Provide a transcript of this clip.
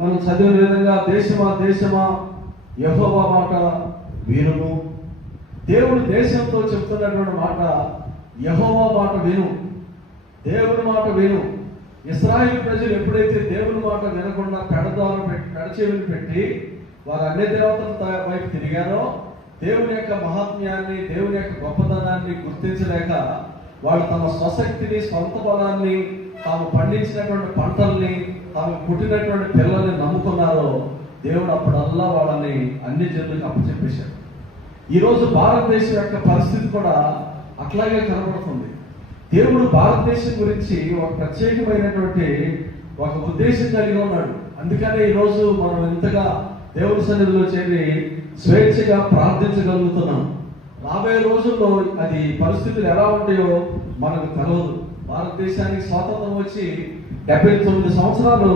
మనం చదివిన విధంగా దేశమా దేశమా యహోవా మాట వినుము. దేవుడు దేశంతో చెప్తున్నటువంటి మాట యహోవా మాట విను. దేవుని మాట విను. ఇస్రాయిల్ ప్రజలు ఎప్పుడైతే దేవుని మాట వినకుండా పెడదాలు పెట్టి పెడచెవిని పెట్టి వారు అన్ని దేవతల వైపు తిరిగారో దేవుని యొక్క మహాత్మ్యాన్ని దేవుని యొక్క గొప్పతనాన్ని గుర్తించలేక వాళ్ళు తమ స్వశక్తిని స్వంత బలాన్ని తాము పండించినటువంటి పంటల్ని తాము పుట్టినటువంటి పిల్లల్ని నమ్ముకున్నారో దేవుడు అప్పుడల్లా వాళ్ళని అన్ని జనులకు అప్పచెప్పేశాడు. ఈరోజు భారతదేశం యొక్క పరిస్థితి కూడా అట్లాగే కనబడుతుంది. దేవుడు భారతదేశం గురించి ఒక ప్రత్యేకమైనటువంటి ఒక ఉద్దేశం కలిగి ఉన్నాడు. అందుకనే ఈరోజు మనం ఇంతగా దేవుడి సన్నిధిలో చేరి స్వేచ్ఛగా ప్రార్థించగలుగుతున్నాం. రాబోయే రోజుల్లో అది పరిస్థితులు ఎలా ఉంటాయో మనకు తెలవదు. భారతదేశానికి స్వాతంత్రం వచ్చి డెబ్బై తొమ్మిది సంవత్సరాలు